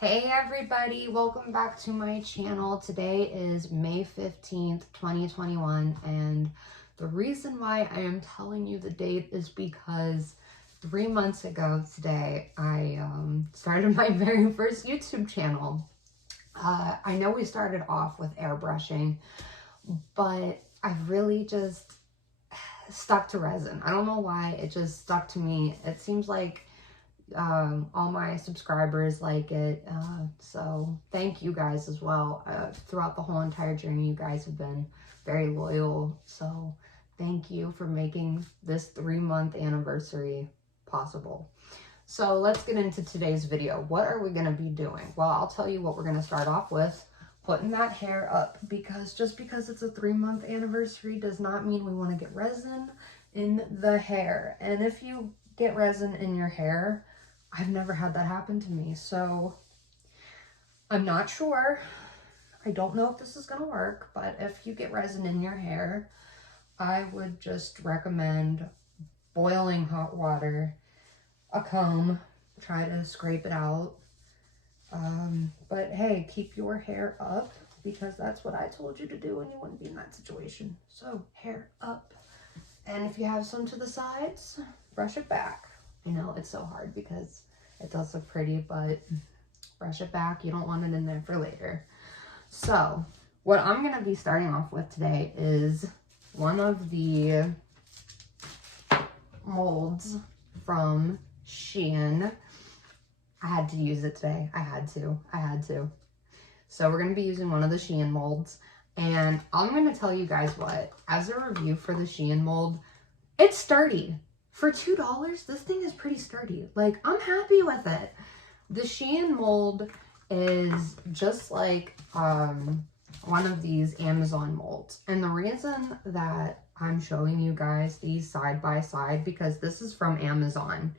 Hey everybody, welcome back to my channel. Today is May 15th, 2021, and the reason why I am telling you the date is because 3 months ago today, I started my very first YouTube channel. I know we started off with airbrushing, but I really just stuck to resin. I don't know why, it just stuck to me. It seems like all my subscribers like it, so thank you guys as well. Throughout the whole entire journey, you guys have been very loyal, so thank you for making this 3-month anniversary possible. So let's get into today's video. What are we going to be doing? Well, I'll tell you what we're going to start off with. Putting that hair up, because just because it's a 3-month anniversary does not mean we want to get resin in the hair. And if you get resin in your hair, I've never had that happen to me, so I'm not sure. I don't know if this is going to work, but if you get resin in your hair, I would just recommend boiling hot water, a comb, try to scrape it out. But hey, keep your hair up, because that's what I told you to do and you wouldn't be in that situation. So hair up. And if you have some to the sides, brush it back. I know it's so hard because it does look pretty, but brush it back. You don't want it in there for later. So what I'm going to be starting off with today is one of the molds from Shein. I had to use it today. I had to. So we're going to be using one of the Shein molds. And I'm going to tell you guys what, as a review for the Shein mold, it's sturdy. For $2, this thing is pretty sturdy. Like, I'm happy with it. The Shein mold is just like one of these Amazon molds. And the reason that I'm showing you guys these side by side, because this is from Amazon.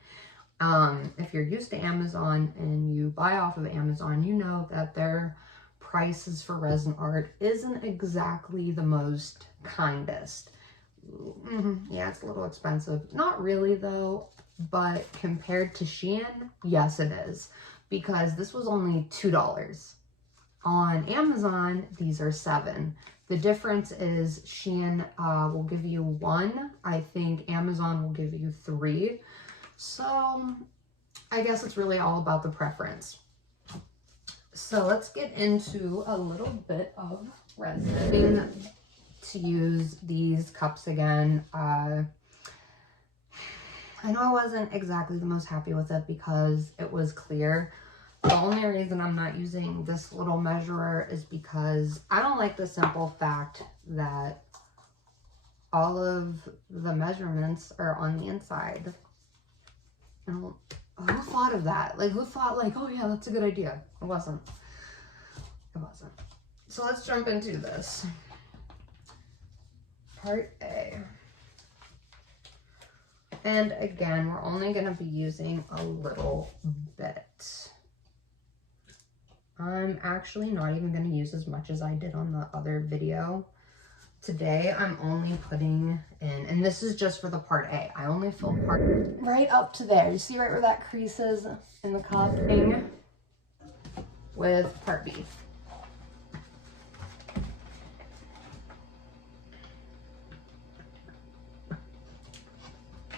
If you're used to Amazon and you buy off of Amazon, you know that their prices for resin art isn't exactly the most kindest. Yeah, it's a little expensive. Not really though, but compared to Shein, yes it is, because this was only $2. On Amazon, these are $7. The difference is Shein will give you 1. I think Amazon will give you 3. So I guess it's really all about the preference. So let's get into a little bit of resin. To use these cups again. I know I wasn't exactly the most happy with it because it was clear. The only reason I'm not using this little measurer is because I don't like the simple fact that all of the measurements are on the inside. And who thought of that? Like, who thought like, oh yeah, that's a good idea? It wasn't. So let's jump into this. Part A. And again, we're only going to be using a little bit. I'm actually not even going to use as much as I did on the other video. Today, I'm only putting in, and this is just for the part A. I only filled part right up to there. You see right where that crease is in the cup? With part B.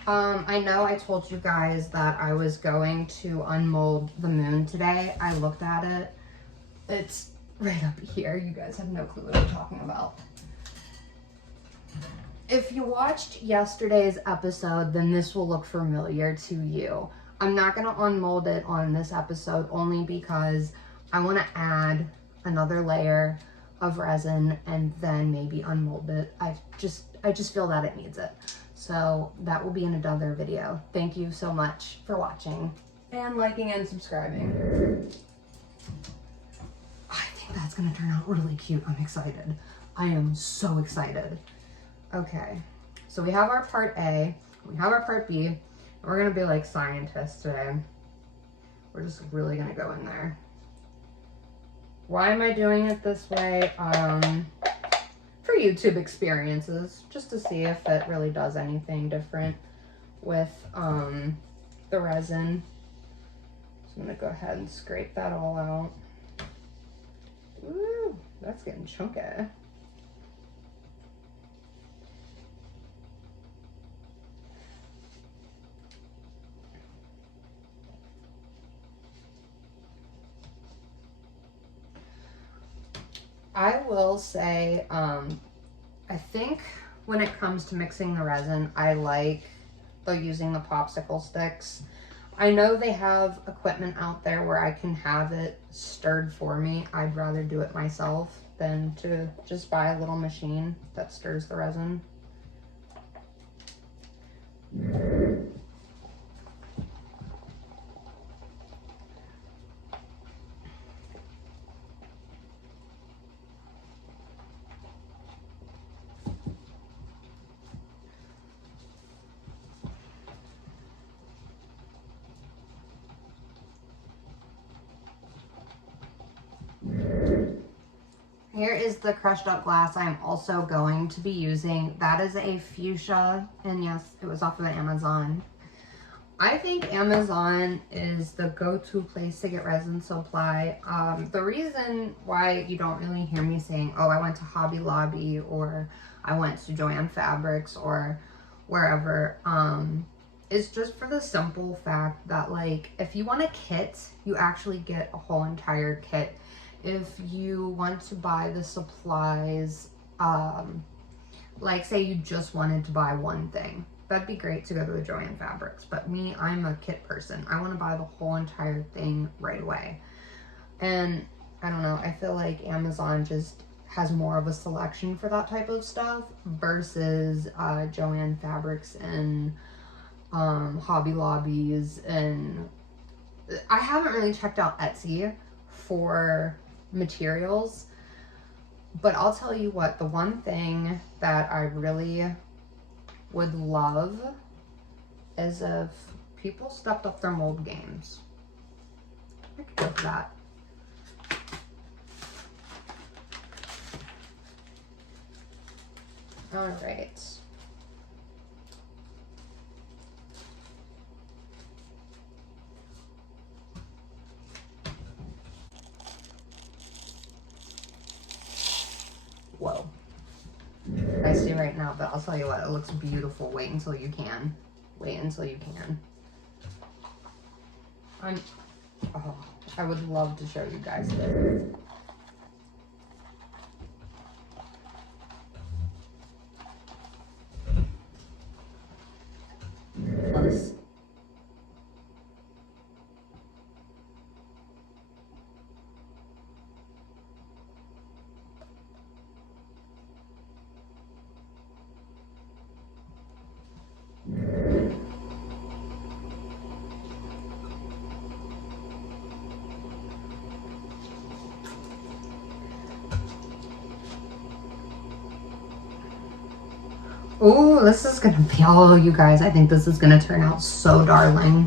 I know I told you guys that I was going to unmold the moon today. I looked at it. It's right up here. You guys have no clue what I'm talking about. If you watched yesterday's episode, then this will look familiar to you. I'm not going to unmold it on this episode only because I want to add another layer of resin and then maybe unmold it. I just feel that it needs it. So that will be in another video. Thank you so much for watching and liking and subscribing. I think that's gonna turn out really cute. I'm excited. I am so excited. Okay, so we have our part A, we have our part B, and we're gonna be like scientists today. We're just really gonna go in there. Why am I doing it this way? For YouTube experiences, just to see if it really does anything different with the resin. So I'm gonna go ahead and scrape that all out. Ooh, that's getting chunky. I will say, I think when it comes to mixing the resin, I like using the popsicle sticks. I know they have equipment out there where I can have it stirred for me. I'd rather do it myself than to just buy a little machine that stirs the resin. Here is the crushed up glass I'm also going to be using. That is a fuchsia, and yes, it was off of Amazon. I think Amazon is the go-to place to get resin supply. The reason why you don't really hear me saying, oh, I went to Hobby Lobby or I went to Joann Fabrics or wherever, is just for the simple fact that, like, if you want a kit, you actually get a whole entire kit. If you want to buy the supplies, like say you just wanted to buy one thing, that'd be great to go to the Joann Fabrics. But me, I'm a kit person. I want to buy the whole entire thing right away. And I don't know, I feel like Amazon just has more of a selection for that type of stuff versus Joann Fabrics and Hobby Lobbies. And I haven't really checked out Etsy for materials, but I'll tell you what, the one thing that I really would love is if people stepped up their mold games. I could go for that. All right. Whoa. I see right now, but I'll tell you what, it looks beautiful. Wait until you can. Wait until you can. I would love to show you guys this. Plus. Oh, this is gonna be, oh, you guys, I think this is gonna turn out so darling.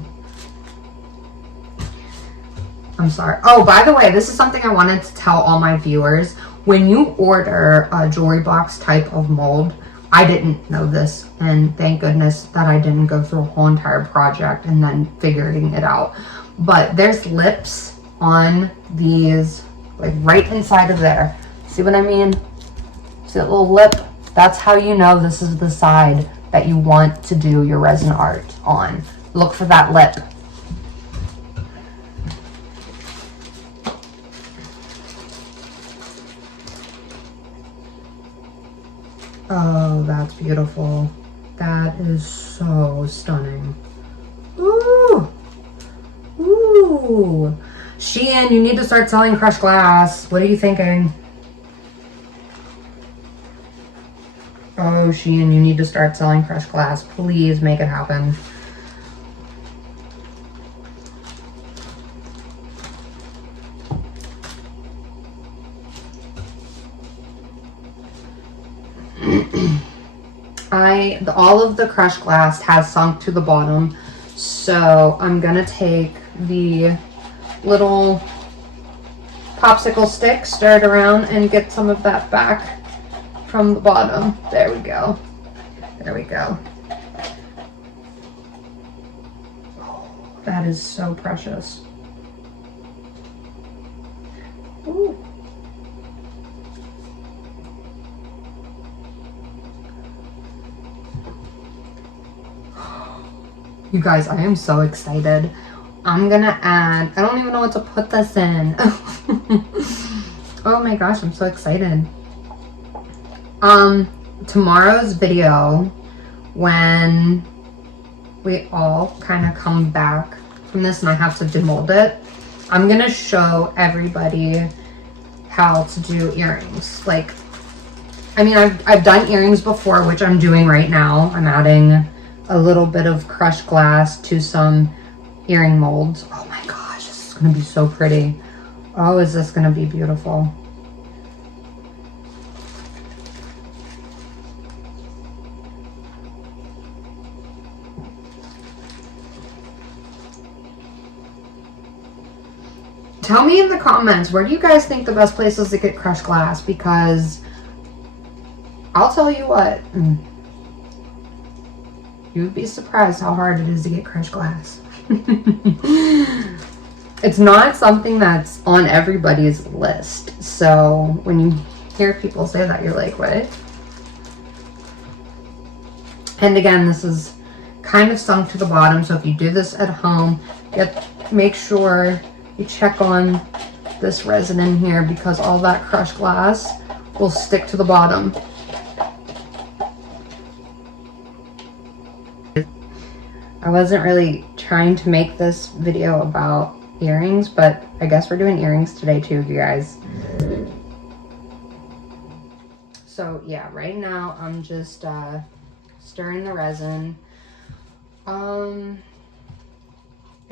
I'm sorry. Oh, by the way, this is something I wanted to tell all my viewers. When you order a jewelry box type of mold, I didn't know this, and thank goodness that I didn't go through a whole entire project and then figuring it out. But there's lips on these, like right inside of there. See what I mean? See that little lip? That's how you know this is the side that you want to do your resin art on. Look for that lip. Oh, that's beautiful. That is so stunning. Ooh. Ooh. Shein, you need to start selling crushed glass. What are you thinking? Oh, Shein, you need to start selling crushed glass. Please make it happen. All of the crushed glass has sunk to the bottom, so I'm gonna take the little popsicle stick, stir it around, and get some of that back from the bottom. There we go. There we go. Oh, that is so precious. Ooh. You guys, I am so excited. I'm gonna add, I don't even know what to put this in. Oh my gosh, I'm so excited. Tomorrow's video, when we all kind of come back from this and I have to demold it, I'm gonna show everybody how to do earrings. Like, I mean, I've done earrings before, which I'm doing right now. I'm adding a little bit of crushed glass to some earring molds. Oh my gosh, this is gonna be so pretty. Oh, is this gonna be beautiful? Tell me in the comments, where do you guys think the best place is to get crushed glass? Because I'll tell you what, you'd be surprised how hard it is to get crushed glass. It's not something that's on everybody's list. So when you hear people say that, you're like, what? And again, this is kind of sunk to the bottom. So if you do this at home, make sure you check on this resin in here, because all that crushed glass will stick to the bottom. I wasn't really trying to make this video about earrings, but I guess we're doing earrings today too, you guys. So yeah, right now I'm just stirring the resin. I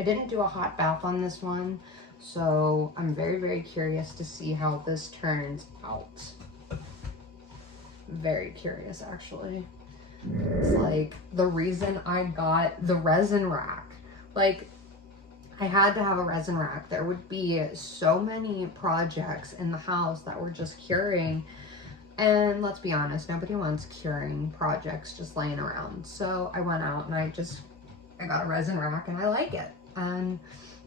didn't do a hot bath on this one, so I'm very, very curious to see how this turns out. Very curious, actually. It's like the reason I got the resin rack. Like, I had to have a resin rack. There would be so many projects in the house that were just curing. And let's be honest, nobody wants curing projects just laying around. So I went out and I got a resin rack, and I like it. And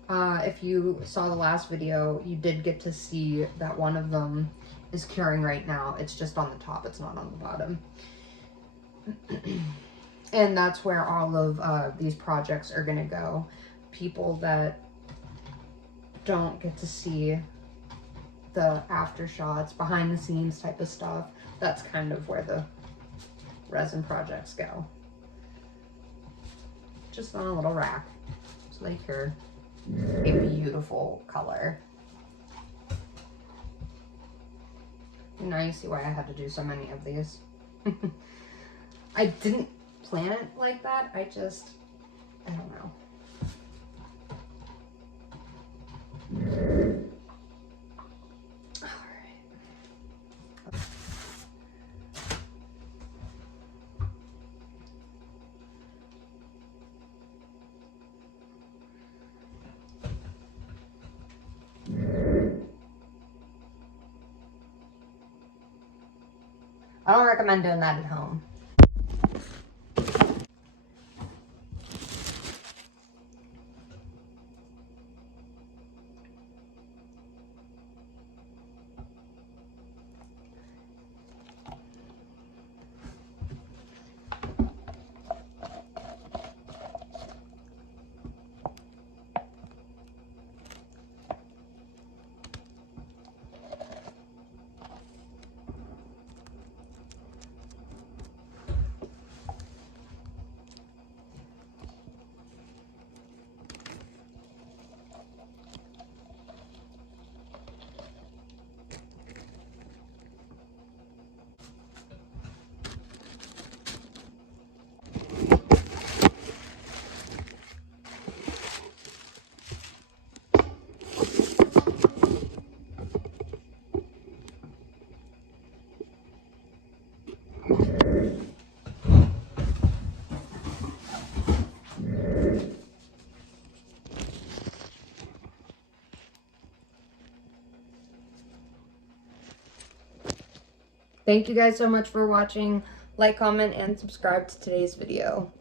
if you saw the last video, you did get to see that one of them is curing right now. It's just on the top, it's not on the bottom. And that's where all of these projects are gonna go. People that don't get to see the after shots, behind the scenes type of stuff, that's kind of where the resin projects go. Just on a little rack. It's like a beautiful color. And now you see why I had to do so many of these. I didn't plan it like that. I don't know. All right. I don't recommend doing that at home. Thank you guys so much for watching. Like, comment, and subscribe to today's video.